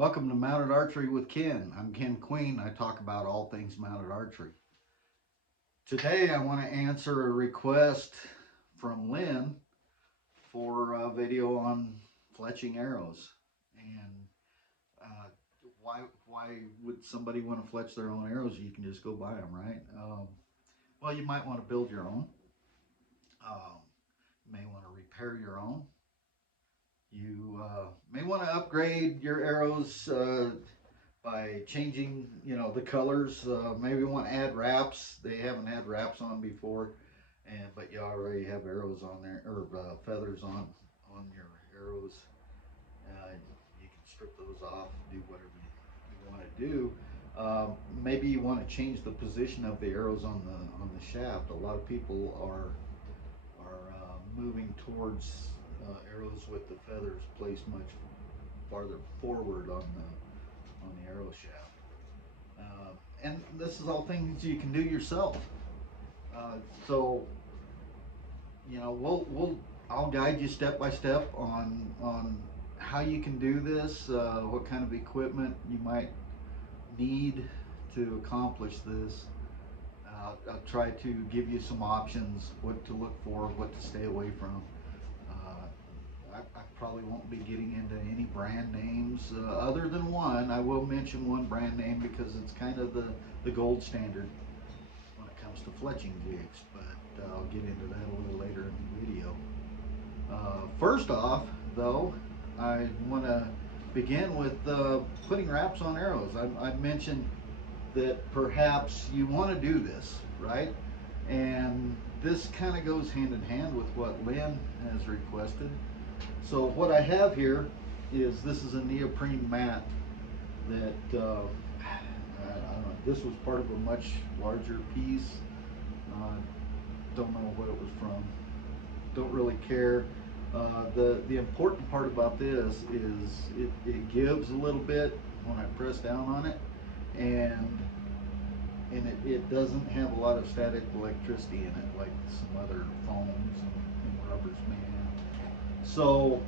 Welcome to Mounted Archery with Ken. I'm Ken Queen. I talk about all things mounted archery. Today I want to answer a request from Lynn for a video on fletching arrows. And uh, why would somebody want to fletch their own arrows? You can just go buy them, right? Well, you might want to build your own. You may want to repair your own. You may want to upgrade your arrows by changing, the colors. Maybe you want to add wraps. They haven't had wraps on before, but you already have arrows on there or feathers on your arrows. You can strip those off, do whatever you want to do. Maybe you want to change the position of the arrows on the shaft. A lot of people are moving towards arrows with the feathers placed much farther forward on the arrow shaft. And this is all things you can do yourself. So I'll guide you step by step on how you can do this, what kind of equipment you might need to accomplish this. I'll try to give you some options, what to look for, what to stay away from. I probably won't be getting into any brand names other than one. I will mention one brand name because it's kind of the gold standard when it comes to fletching jigs, but I'll get into that a little later in the video. First off, though, I want to begin with putting wraps on arrows. I mentioned that perhaps you want to do this, right? And this kind of goes hand in hand with what Lynn has requested. So what I have here is, this is a neoprene mat that I don't know, this was part of a much larger piece. Don't know what it was from. Don't really care. The important part about this is it gives a little bit when I press down on it, and it doesn't have a lot of static electricity in it like some other foams and rubbers may have. So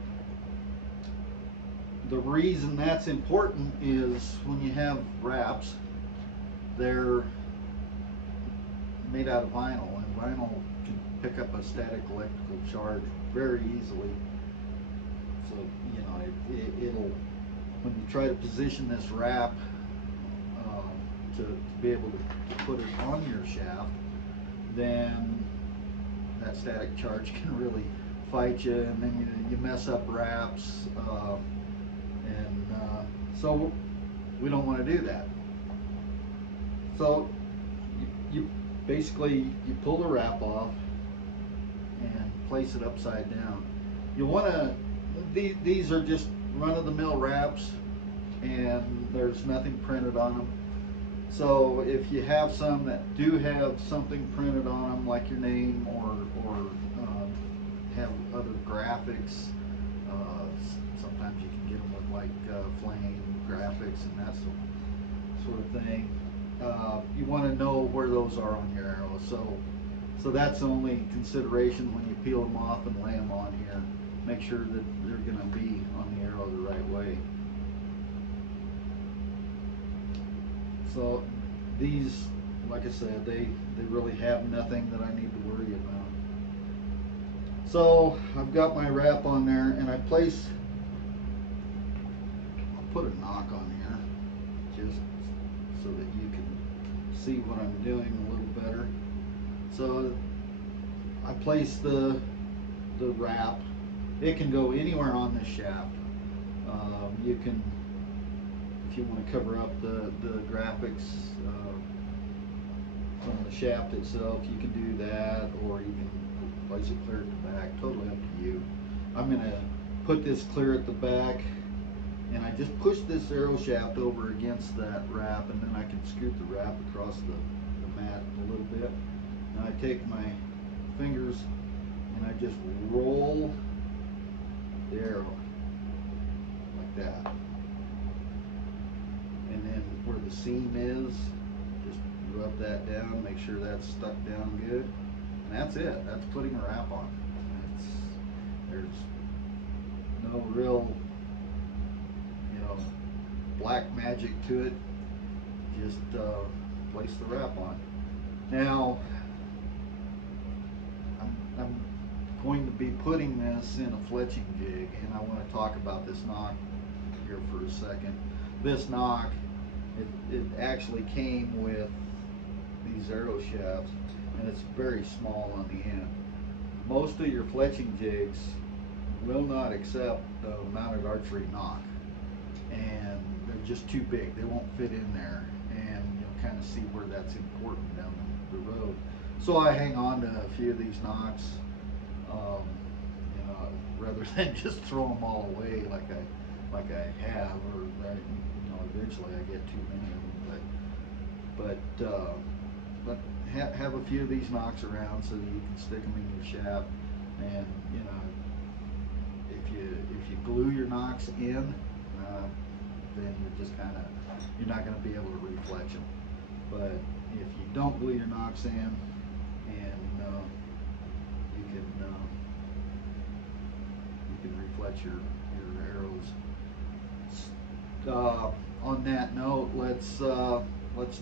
the reason that's important is when you have wraps, they're made out of vinyl, and vinyl can pick up a static electrical charge very easily. So it'll, when you try to position this wrap to be able to put it on your shaft, then that static charge can really fight you, and then you mess up wraps, so we don't want to do that. So you basically you pull the wrap off and place it upside down. You want to, these are just run-of-the-mill wraps, and there's nothing printed on them. So if you have some that do have something printed on them, like your name or have other graphics, sometimes you can get them with like flame graphics and that sort of thing. You want to know where those are on your arrow. So that's the only consideration when you peel them off and lay them on here. Make sure that they're going to be on the arrow the right way. So these, like I said, they really have nothing that I need to worry about. So I've got my wrap on there, and I'll put a knock on here just so that you can see what I'm doing a little better. So I place the wrap. It can go anywhere on this shaft. You can, if you want to cover up the graphics from the shaft itself, you can do that, or you can place it clear at the back. Totally up to you. I'm going to put this clear at the back, and I just push this arrow shaft over against that wrap, and then I can scoot the wrap across the mat a little bit. And I take my fingers and I just roll the arrow like that. And then where the seam is, just rub that down, make sure that's stuck down good. And that's it. That's putting a wrap on. There's no real, black magic to it. Just place the wrap on. Now, I'm going to be putting this in a fletching jig, and I want to talk about this nock here for a second. This nock, it actually came with these arrow shafts, and it's very small on the end. Most of your fletching jigs will not accept the mounted archery nock, and they're just too big. They won't fit in there, and you'll kind of see where that's important down the road. So I hang on to a few of these nocks, rather than just throw them all away like I have, or eventually I get too many of them. But have a few of these nocks around so that you can stick them in your shaft, and if you glue your nocks in, then you're not going to be able to refletch them. But if you don't glue your nocks in, and you can refletch your arrows. On that note, let's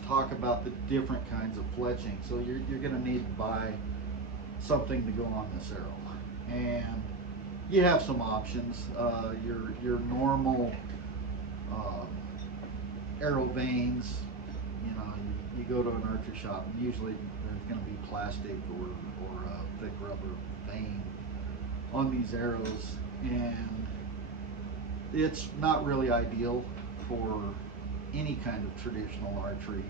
talk about the different kinds of fletching. So you're going to need to buy something to go on this arrow, and you have some options. Your normal arrow vanes, you go to an archery shop, and usually there's going to be plastic or a thick rubber vane on these arrows, and it's not really ideal for any kind of traditional archery,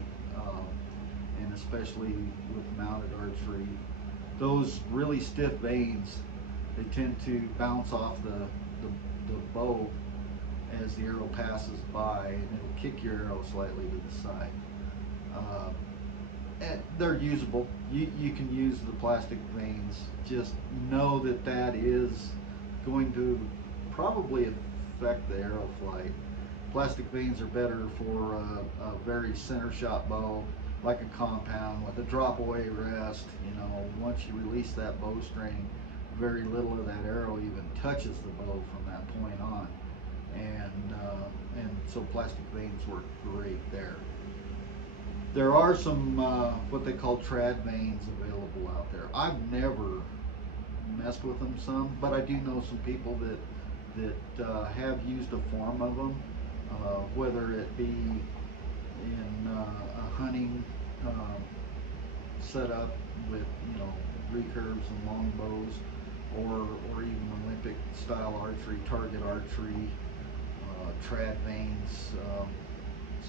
and especially with mounted archery. Those really stiff vanes, they tend to bounce off the bow as the arrow passes by, and it'll kick your arrow slightly to the side. And they're usable. You can use the plastic vanes. Just know that that is going to probably affect the arrow flight. Plastic vanes are better for a very center shot bow, like a compound with a drop away rest. Once you release that bowstring, very little of that arrow even touches the bow from that point on, and so plastic vanes work great there. There are some what they call trad vanes available out there. I've never messed with them some, but I do know some people that have used a form of them, whether it be in a hunting setup with recurves and long bows, or even Olympic style archery, target archery. Trad vanes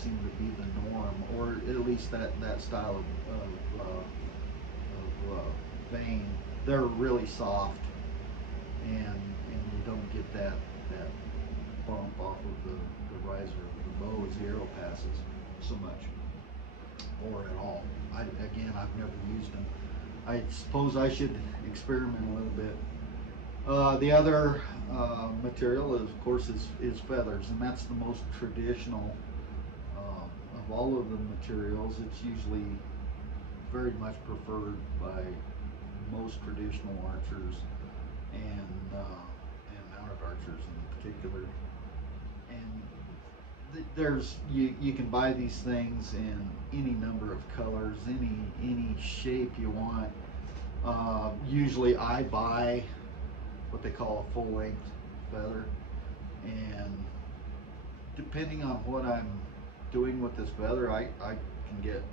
seem to be the norm, or at least that style of vane. They're really soft, and you don't get that bump off of the riser of the bow as the arrow passes so much, or at all. I've never used them. I suppose I should experiment a little bit. The other material, of course, is feathers, and that's the most traditional of all of the materials. It's usually very much preferred by most traditional archers, and mounted archers in particular. And you can buy these things in any number of colors, any shape you want. Usually I buy what they call a full-length feather, and depending on what I'm doing with this feather, I can get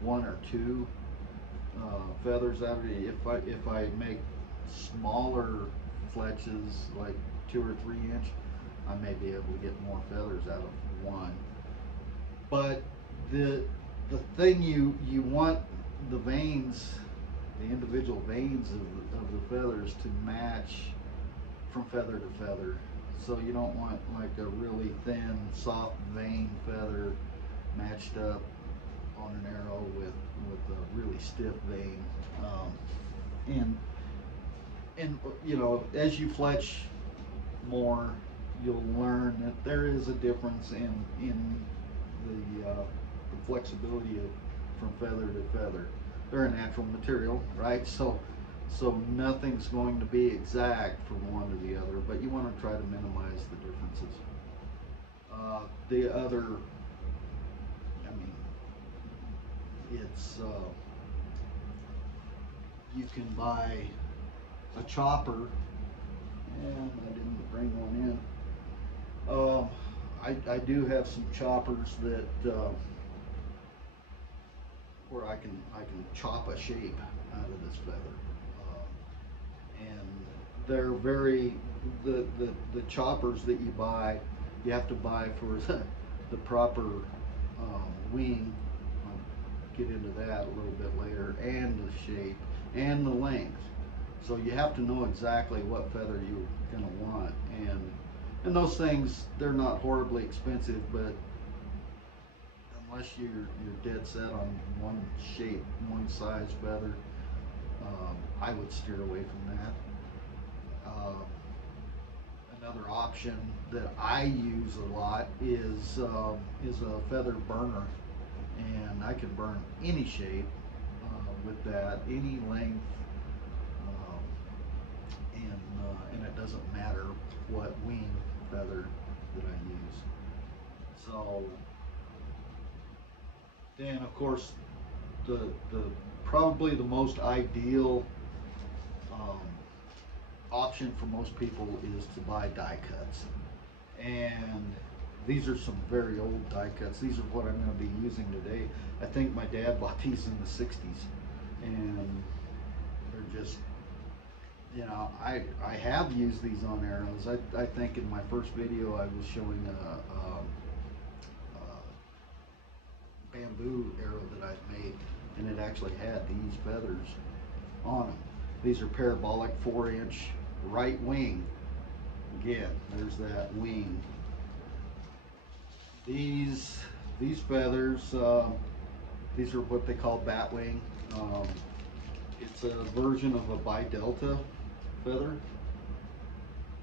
one or two feathers out of it. If I make smaller fletches, like 2 or 3 inch, I may be able to get more feathers out of one. But the thing you want the vanes, the individual vanes of the feathers, to match from feather to feather. So you don't want like a really thin, soft vane feather matched up on an arrow with a really stiff vane. And as you fletch more, you'll learn that there is a difference in the flexibility from feather to feather. They're a natural material, right? So nothing's going to be exact from one to the other, but you want to try to minimize the differences. the other, I mean, it's you can buy a chopper, and I didn't bring one in. I do have some choppers that where I can chop a shape out of this feather, and they're very the choppers that you buy, you have to buy for the proper wing. I'll get into that a little bit later, and the shape and the length. So you have to know exactly what feather you're gonna want, and those things, they're not horribly expensive, but unless you're dead set on one shape, one size feather, I would steer away from that. Another option that I use a lot is a feather burner, and I can burn any shape with that, any length, um, and it doesn't matter what wing feather that I use. So then, of course, the probably the most ideal um, option for most people is to buy die cuts. And these are some very old die cuts. These are what I'm going to be using today. I think my dad bought these in the 60s, and they're just, I have used these on arrows. I think in my first video I was showing a bamboo arrow that I'd made, and it actually had these feathers on them. These are parabolic 4-inch right wing. Again, there's that wing. These feathers, these are what they call batwing. Um, it's a version of a bi-delta feather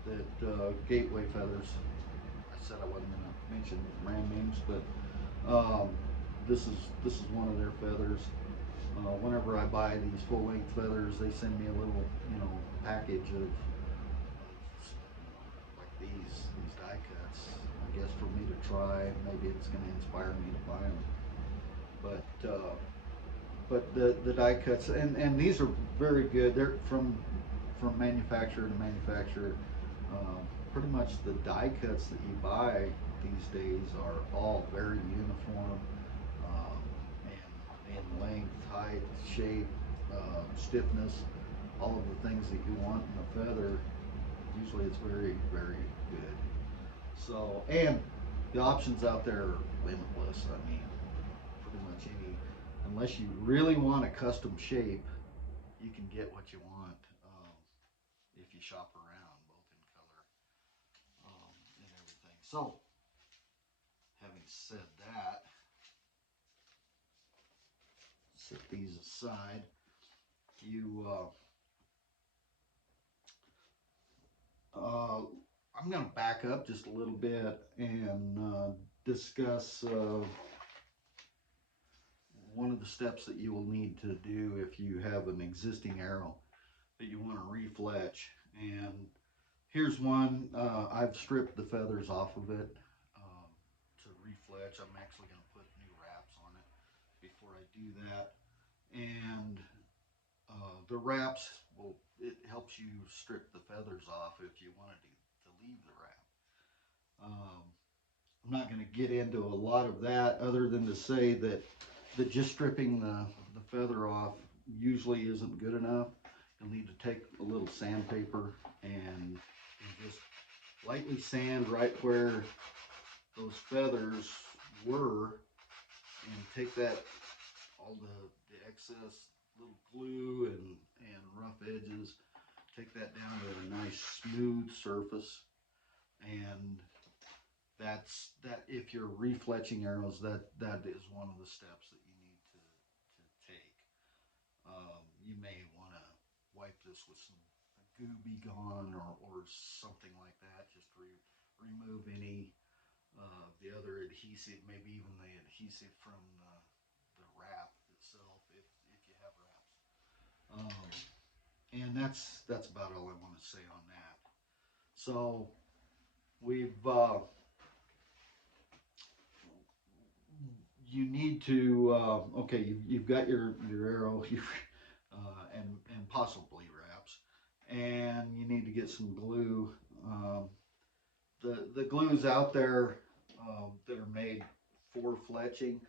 that gateway feathers. I said I wasn't going to mention brand names, but this is one of their feathers. Whenever I buy these full-length feathers, they send me a little, package of like these die cuts. I guess for me to try. Maybe it's going to inspire me to buy them. But the die cuts, and these are very good. They're from manufacturer to manufacturer. Um, Pretty much the die cuts that you buy these days are all very uniform, um, and in length, height, shape, stiffness, all of the things that you want in a feather. Usually it's very, very good. So, and the options out there are limitless. I mean, pretty much any, unless you really want a custom shape, you can get what you want if you shop around, both in color and everything. So, having said that, set these aside. You, I'm going to back up just a little bit and discuss one of the steps that you will need to do if you have an existing arrow that you want to refletch. And here's one. I've stripped the feathers off of it to refletch. I'm actually going to put new wraps on it before I do that. And the wraps it helps you strip the feathers off if you wanted to leave the wrap. Um, I'm not going to get into a lot of that other than to say that just stripping the feather off usually isn't good enough. You'll need to take a little sandpaper and just lightly sand right where those feathers were, and take that, all the excess little glue and rough edges, take that down to a nice smooth surface. And that if you're refletching arrows, that is one of the steps that you need to take. You may want to wipe this with some goo be gone, or something like that. Just remove any the other adhesive, maybe even the adhesive from the wrap itself, if you have wraps. And that's about all I want to say on that. So we've you need to okay, you've got your arrow and possibly wraps, and you need to get some glue. Um, the glues out there that are made for fletching.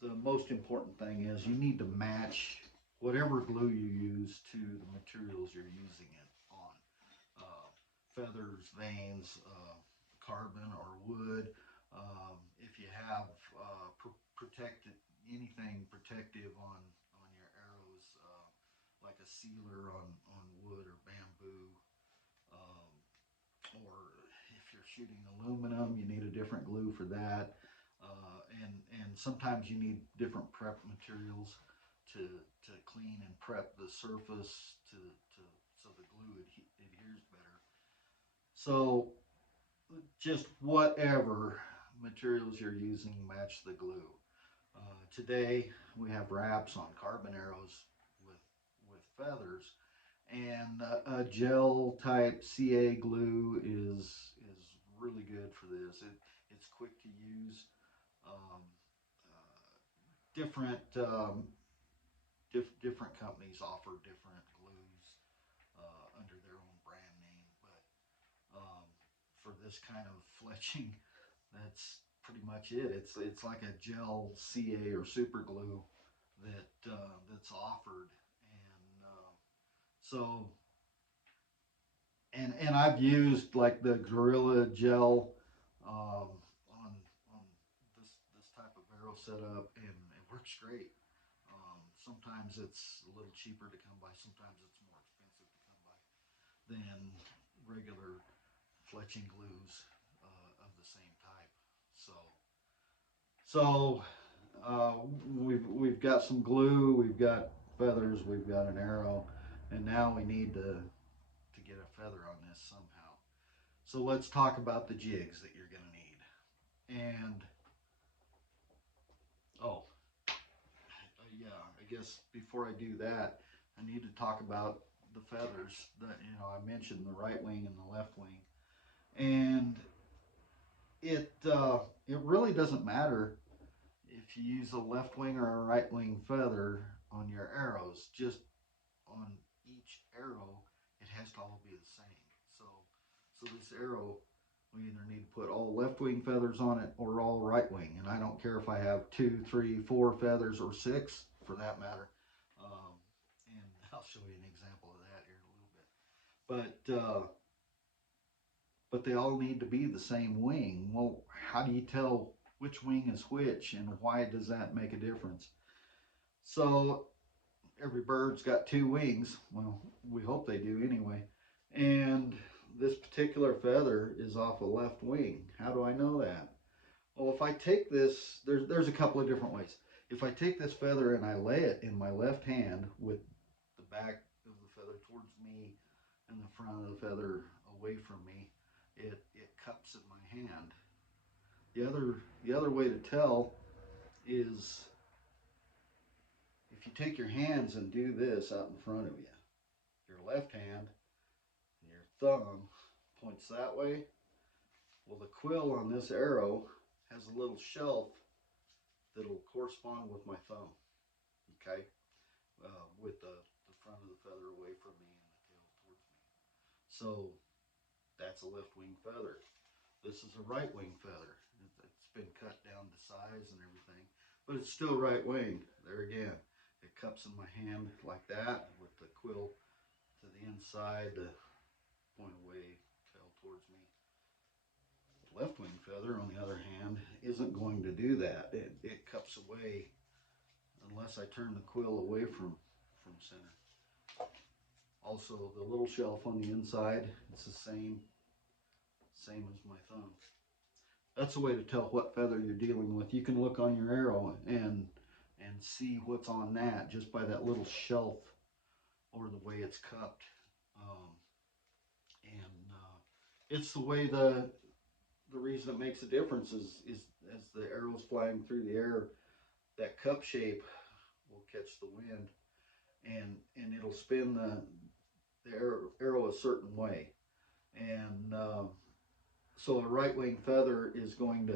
The most important thing is you need to match whatever glue you use to the materials you're using it on. Feathers, veins, carbon or wood. If you have protected anything protective on your arrows, like a sealer on wood or bamboo, um, or if you're shooting aluminum, you need a different glue for that. And sometimes you need different prep materials to clean and prep the surface to so the glue adheres better. So just whatever materials you're using, match the glue. Today we have wraps on carbon arrows with with feathers, and a gel type CA glue is really good for this. It's quick to use. Um, different different companies offer different glues under their own brand name, but for this kind of fletching, that's pretty much it. It's like a gel CA or super glue that's offered, and so and I've used like the Gorilla Gel on this type of barrel setup, and it works great. Sometimes it's a little cheaper to come by. Sometimes it's more expensive to come by than regular fletching glues of the same type. So so we've got some glue, we've got feathers, we've got an arrow, and now we need to get a feather on this somehow. So let's talk about the jigs that you're going to need. And oh, yeah, I guess before I do that, I need to talk about the feathers that I mentioned the right wing and the left wing, and it really doesn't matter if you use a left wing or a right wing feather on your arrows. Just on each arrow, it has to all be the same. So this arrow, we either need to put all left wing feathers on it or all right wing. And I don't care if I have 2, 3, 4 feathers or 6 for that matter. Um, and I'll show you an example of that here in a little bit. But they all need to be the same wing. Well, how do you tell which wing is which, and why does that make a difference? So every bird's got 2 wings. Well, we hope they do anyway. And this particular feather is off a left wing. How do I know that? Well, if I take this, there's a couple of different ways. If I take this feather and I lay it in my left hand with the back of the feather towards me and the front of the feather away from me, it cups in my hand. The other way to tell is if you take your hands and do this out in front of you, your left hand and your thumb points that way. Well, the quill on this arrow has a little shelf that'll correspond with my thumb, okay? With the front of the feather away from me and the tail towards me. So that's a left wing feather. This is a right wing feather. It's been cut down to size and everything, but it's still right wing. There again, it cups in my hand like that with the quill to the inside, the point away, tail towards me. The left wing feather, on the other hand, isn't going to do that. It cups away unless I turn the quill away from center. Also, the little shelf on the inside, it's the same as my thumb. That's a way to tell what feather you're dealing with. You can look on your arrow and see what's on that just by that little shelf or the way it's cupped. Um, and it's the way the reason it makes a difference is as the arrow's flying through the air, that cup shape will catch the wind and it'll spin the arrow a certain way. And so a right wing feather is going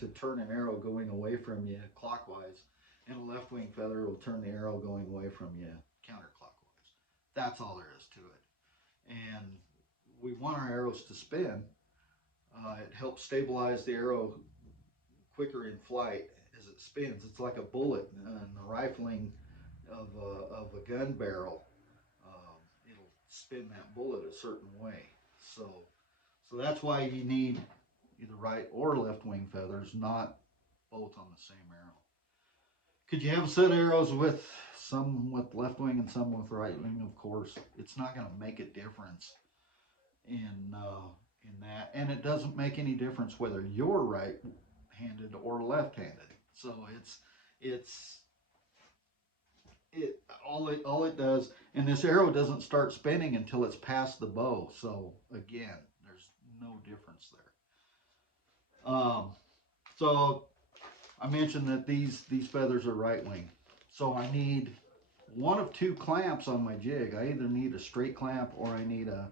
to turn an arrow going away from you clockwise, and a left wing feather will turn the arrow going away from you counterclockwise. That's all there is to it. And we want our arrows to spin. It helps stabilize the arrow quicker in flight as it spins. It's like a bullet in the rifling of a gun barrel. It'll spin that bullet a certain way. So that's why you need either right or left wing feathers, not both on the same arrow. Could you have a set of arrows with some with left wing and some with right wing? Of course, it's not going to make a difference in that, and it doesn't make any difference whether you're right-handed or left-handed. So it's all it does, and this arrow doesn't start spinning until it's past the bow. So again, there's no difference there. So I mentioned that these feathers are right wing. So I need one of two clamps on my jig. I either need a straight clamp or I need a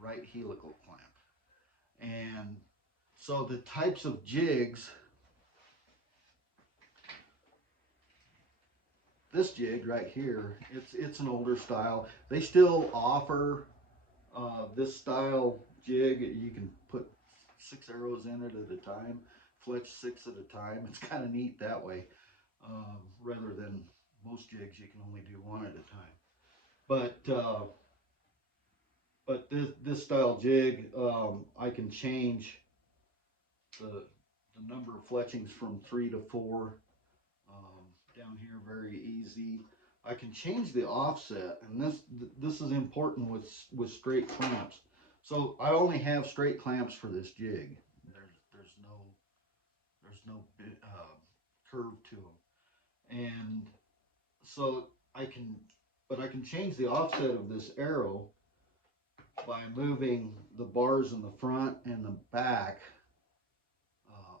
right helical clamp. And so the types of jigs, this jig right here, it's an older style. They still offer this style jig. You can put 6 arrows in it at a time, fletch 6 at a time. It's kind of neat that way, rather than most jigs you can only do 1 at a time. But this style jig, I can change the number of fletchings from 3 to 4 down here very easy. I can change the offset, and this is important with straight clamps. So I only have straight clamps for this jig. There's no curve to them, and so I can change the offset of this arrow by moving the bars in the front and the back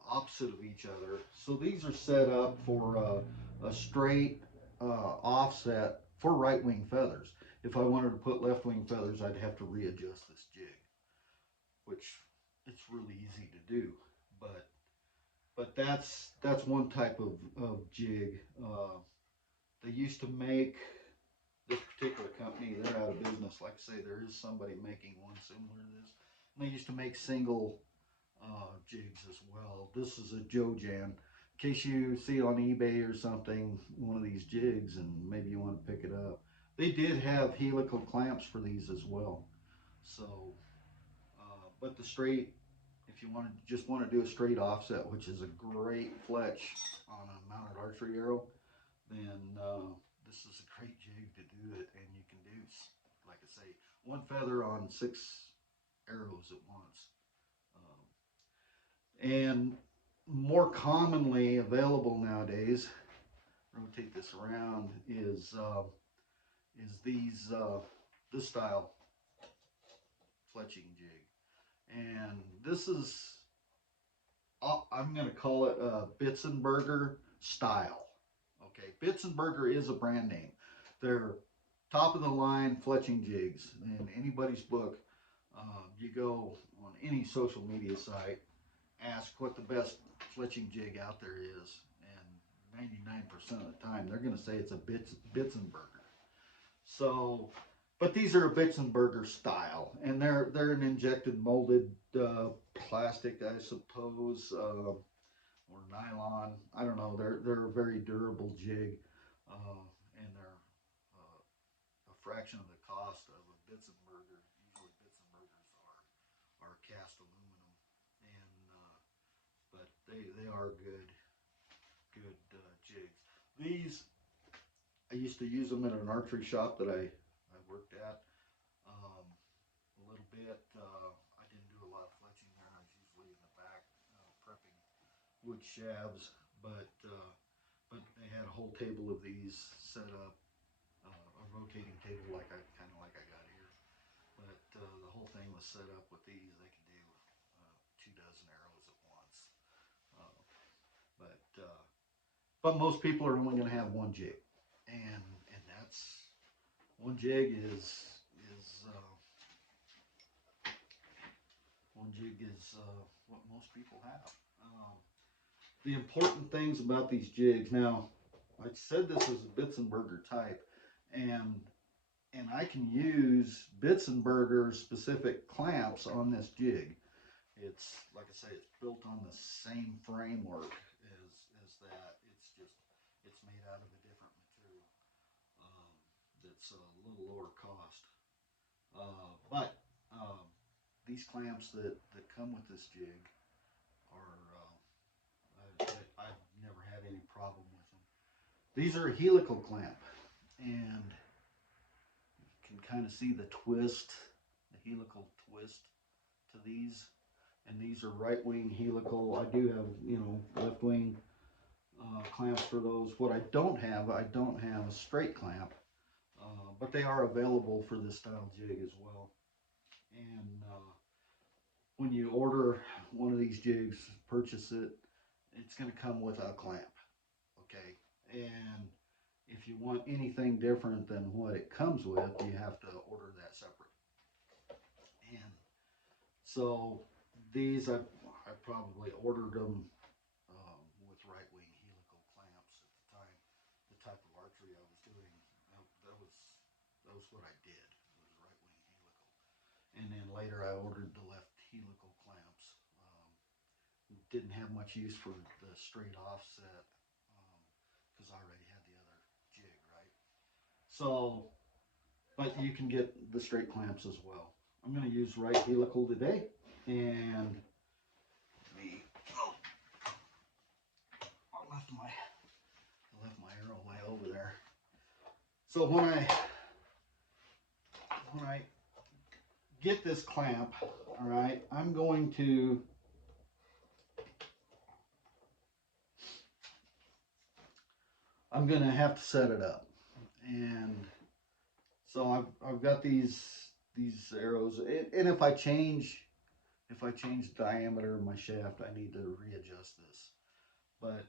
opposite of each other. So these are set up for a straight offset for right wing feathers. If I wanted to put left wing feathers, I'd have to readjust this jig, which it's really easy to do. But that's one type of jig. They used to make, this particular company, they're out of business. Like I say, there is somebody making one similar to this. And they used to make single jigs as well. This is a Joe Jan. In case you see on eBay or something one of these jigs and maybe you want to pick it up. They did have helical clamps for these as well. So, but the straight, if you just want to do a straight offset, which is a great fletch on a mounted archery arrow, then this is a great jig to do it. And you can do, like I say, 1 feather on 6 arrows at once. And more commonly available nowadays, rotate this around, is this style fletching jig. And this is, I'm going to call it a Bitzenberger style. Okay, Bitzenberger is a brand name. They're top of the line fletching jigs. In anybody's book, you go on any social media site, ask what the best fletching jig out there is, and 99% of the time they're going to say it's a Bitzenberger. So, but these are a Bitzenberger style, and they're an injected molded plastic, I suppose, or nylon. I don't know. They're a very durable jig, and they're a fraction of the cost of a Bitzenberger. Usually Bitzenbergers are cast aluminum, and but they are good jigs. These, I used to use them in an archery shop that I worked at a little bit. I didn't do a lot of fletching there. I was usually in the back prepping wood shavs, but they had a whole table of these set up, a rotating table kind of like I got here. But the whole thing was set up with these. They could do 2 dozen arrows at once. Uh, but most people are only going to have 1 jig, and that's 1 jig is 1 jig is what most people have. the important things about these jigs. Now, I said this is a Bitzenberger type, and I can use Bitzenberger specific clamps on this jig. It's like I say, it's built on the same framework as that. It's just it's made out of a different material that's a little lower cost. But these clamps that come with this jig are I've never had any problem with them. These are a helical clamp, and you can kind of see the twist, the helical twist to these. And these are right wing helical. I do have, left wing clamps for those. What I don't have a straight clamp, but they are available for this style jig as well. And when you order one of these jigs, purchase it, it's going to come with a clamp, okay? And if you want anything different than what it comes with, you have to order that separate. And so these, I probably ordered them with right wing helical clamps at the time. The type of archery I was doing, that was what I did. Was right wing helical, and then later I ordered the left helical clamps. Didn't have much use for the straight offset because I already had the other jig, right? So, but you can get the straight clamps as well. I'm going to use right helical today, and me. Oh, I left my arrow way over there. So when I get this clamp, all right, I'm going to have to set it up, and so I've got these arrows, and if I change the diameter of my shaft, I need to readjust this. But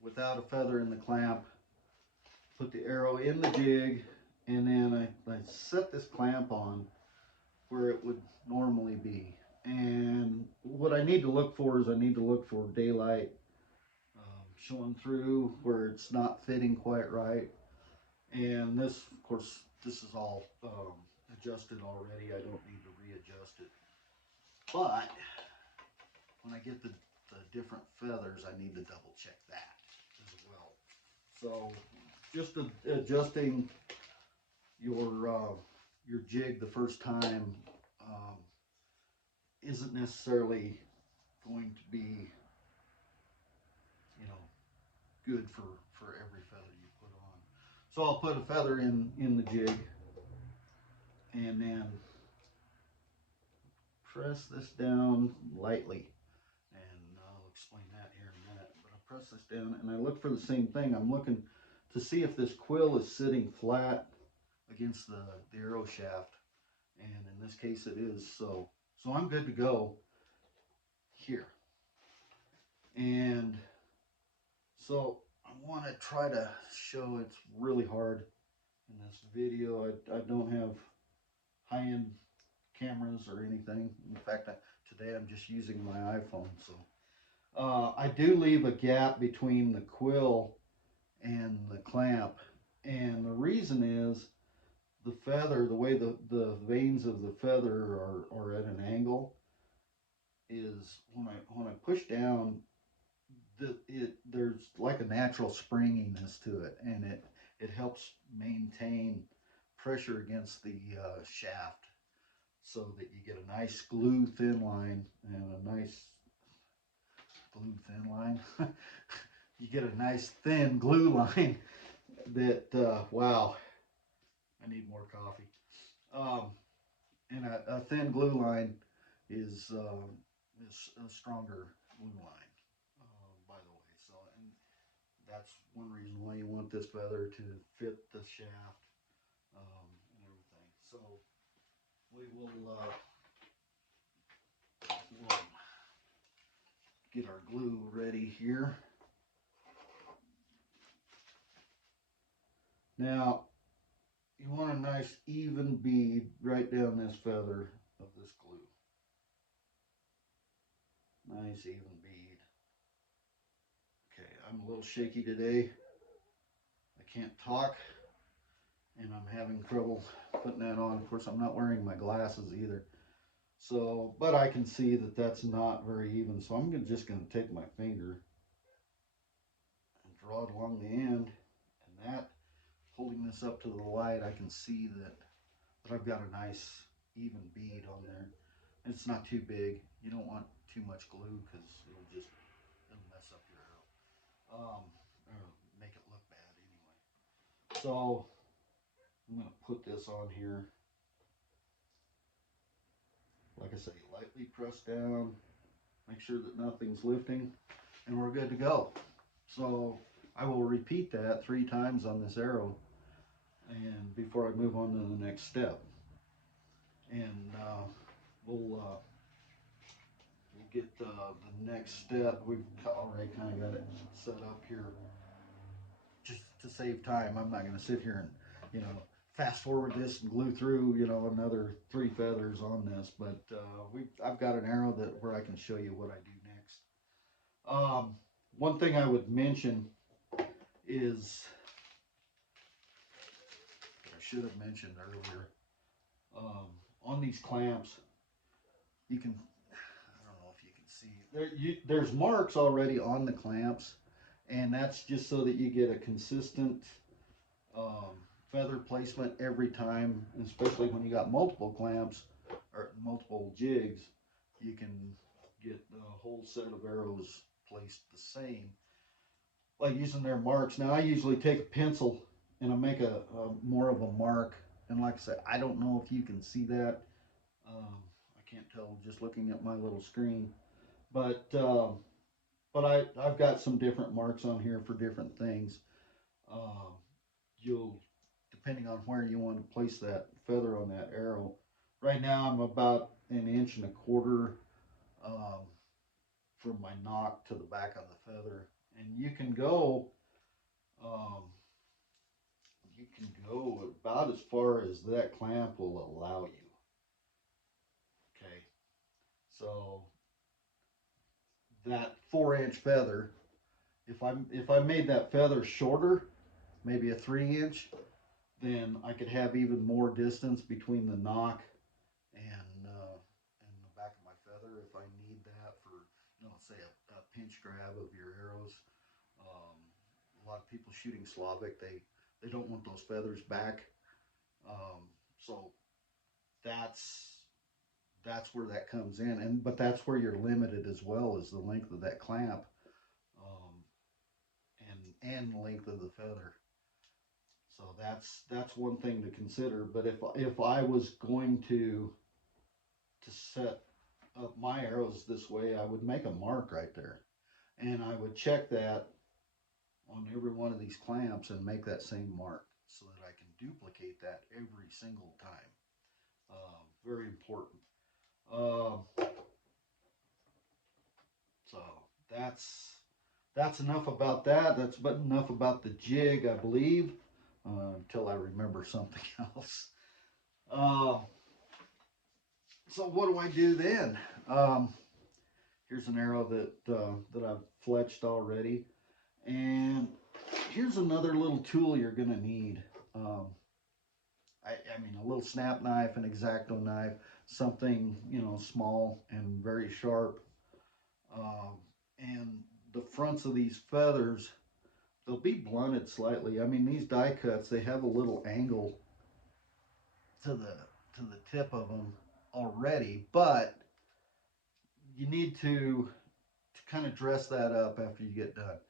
without a feather in the clamp, put the arrow in the jig, and then I set this clamp on where it would normally be. And what I need to look for is I need to look for daylight showing through where it's not fitting quite right. And this, of course, this is all adjusted already. I don't need to readjust it. But when I get the different feathers, I need to double check that as well. So just adjusting your jig the first time isn't necessarily going to be, good for every feather you put on. So I'll put a feather in the jig, and then press this down lightly, and I'll explain that here in a minute. But I press this down, and I look for the same thing. I'm looking to see if this quill is sitting flat against the arrow shaft, and in this case it is. So I'm good to go here. And so I want to try to show it's really hard in this video. I don't have high-end cameras or anything. In fact, today I'm just using my iPhone. So I do leave a gap between the quill and the clamp, and the reason is the feather, the way the veins of the feather are at an angle, is when I push down, there's like a natural springiness to it, and it helps maintain pressure against the shaft, so that you get a nice glue thin line and a nice glue thin line. You get a nice thin glue line that wow, I need more coffee. And a thin glue line is a stronger glue line, by the way. So, and that's one reason why you want this feather to fit the shaft and everything. So we will we'll get our glue ready here. Now, you want a nice even bead right down this feather of this glue. Nice even bead. I'm a little shaky today. I can't talk, and I'm having trouble putting that on. Of course, I'm not wearing my glasses either. So, but I can see that that's not very even. So I'm just going to take my finger and draw it along the end, and that, holding this up to the light, I can see that I've got a nice even bead on there. It's not too big. You don't want too much glue because it'll mess up your arrow, or make it look bad anyway. So I'm gonna put this on here. Like I say, lightly press down, make sure that nothing's lifting, and we're good to go. So I will repeat that 3 times on this arrow, and before I move on to the next step. And we'll get the next step. We've already kind of got it set up here just to save time. I'm not going to sit here and, fast forward this and glue through, another 3 feathers on this. But I've got an arrow where I can show you what I do next. One thing I would mention is, I should have mentioned earlier, on these clamps, you can, I don't know if you can see, there's marks already on the clamps, and that's just so that you get a consistent feather placement every time, especially when you got multiple clamps or multiple jigs. You can get the whole set of arrows placed the same, like using their marks. Now I usually take a pencil and I make a more of a mark, and like I said, I don't know if you can see that. I can't tell just looking at my little screen, but I've got some different marks on here for different things. You'll, depending on where you want to place that feather on that arrow. Right now I'm about 1.25 inches from my nock to the back of the feather, and you can go um, about as far as that clamp will allow you. Okay, so that 4-inch feather, if I made that feather shorter, maybe a 3-inch, then I could have even more distance between the nock and the back of my feather if I need that for, say a pinch grab of your arrows. A lot of people shooting Slavic, they don't want those feathers back. So that's where that comes in, but that's where you're limited as well, as the length of that clamp, and the length of the feather. So that's one thing to consider. But if I was going to set up my arrows this way, I would make a mark right there, and I would check that on every one of these clamps and make that same mark so that I can duplicate that every single time. Very important. So that's enough about that. That's but enough about the jig, I believe, until I remember something else. So what do I do then? Here's an arrow that I've fletched already, and here's another little tool you're gonna need. I mean, a little snap knife, an X-Acto knife, something small and very sharp. And the fronts of these feathers, they'll be blunted slightly. I mean, these die cuts, they have a little angle to the tip of them already, but you need to kind of dress that up after you get done.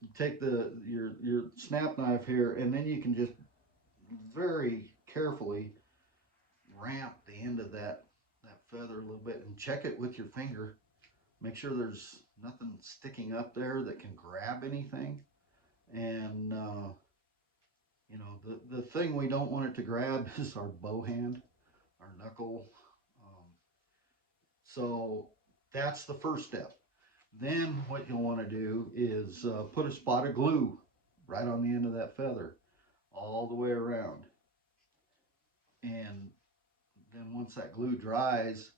You take your snap knife here, and then you can just very carefully ramp the end of that feather a little bit and check it with your finger. Make sure there's nothing sticking up there that can grab anything. And the thing we don't want it to grab is our bow hand, our knuckle. So that's the first step. Then what you'll want to do is put a spot of glue right on the end of that feather all the way around. And then once that glue dries,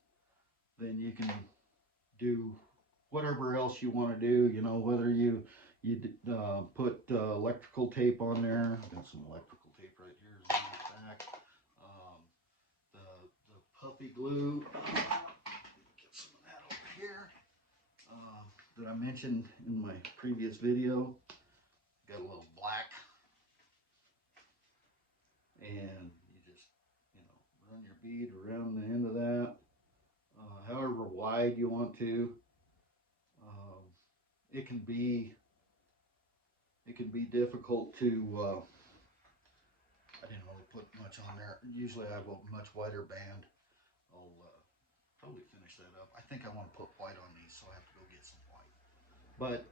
then you can do whatever else you want to do. You know, whether you put electrical tape on there. I've got some electrical tape right here. Is on the back. Um, the puffy glue. Get some of that over here. That I mentioned in my previous video. Got a little black, and you just, you know, run your bead around the end of that, however wide you want to. Um, it can be difficult to. I didn't really put much on there. Usually I have a much wider band. I'll probably finish that up. I think I want to put white on these, so I have to go get some white. But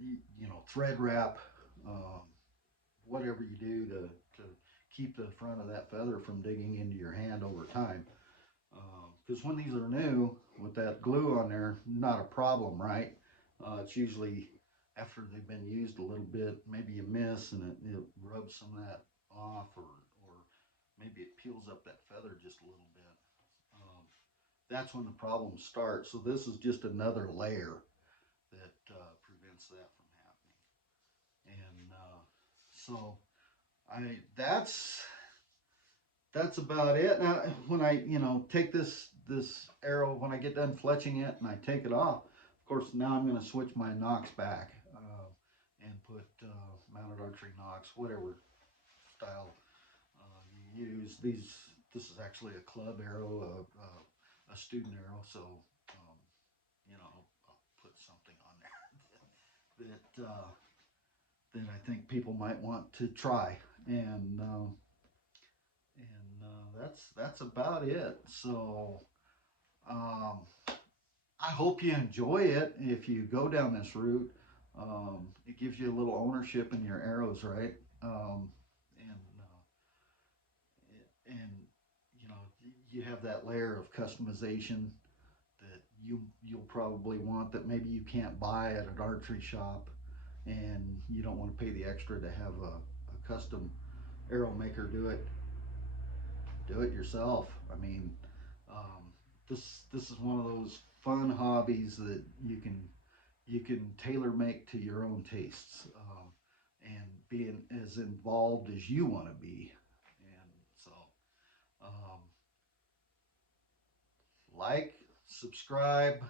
you know, thread wrap, um, whatever you do to keep the front of that feather from digging into your hand over time. Because when these are new, with that glue on there, not a problem, right? It's usually after they've been used a little bit, maybe you miss and it rubs some of that off, or maybe it peels up that feather just a little bit. That's when the problems start. So this is just another layer that prevents that from happening. And so that's about it. Now, when I, you know, take this arrow, when I get done fletching it and I take it off, of course, now I'm going to switch my nocks back and put mounted archery nocks, whatever style you use. This is actually a club arrow, a student arrow, so you know, I'll put something on there that I think people might want to try, and that's about it. So I hope you enjoy it. If you go down this route, it gives you a little ownership in your arrows, right? And and you know, you have that layer of customization that you'll probably want that maybe you can't buy at an archery shop, and you don't want to pay the extra to have a custom arrow maker do it yourself. I mean, this is one of those fun hobbies that you can tailor make to your own tastes, and being as involved as you want to be. And so, um, like, subscribe.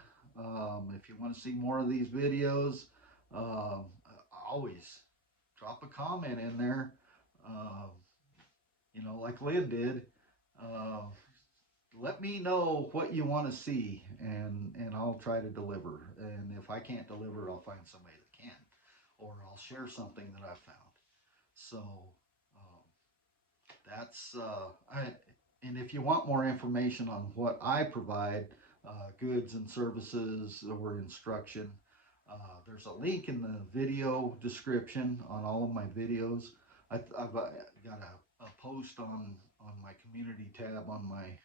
If you want to see more of these videos, always drop a comment in there. Um, you know, like Lynn did. Uh, Let me know what you want to see, and I'll try to deliver. And if I can't deliver, I'll find somebody that can, or I'll share something that I found. So um, that's I. And if you want more information on what I provide, goods and services or instruction, there's a link in the video description on all of my videos. I've got a post on my community tab on my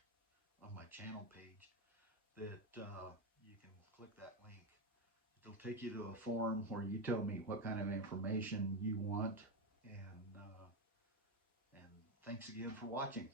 channel page that you can click that link. It'll take you to a form where you tell me what kind of information you want, and thanks again for watching.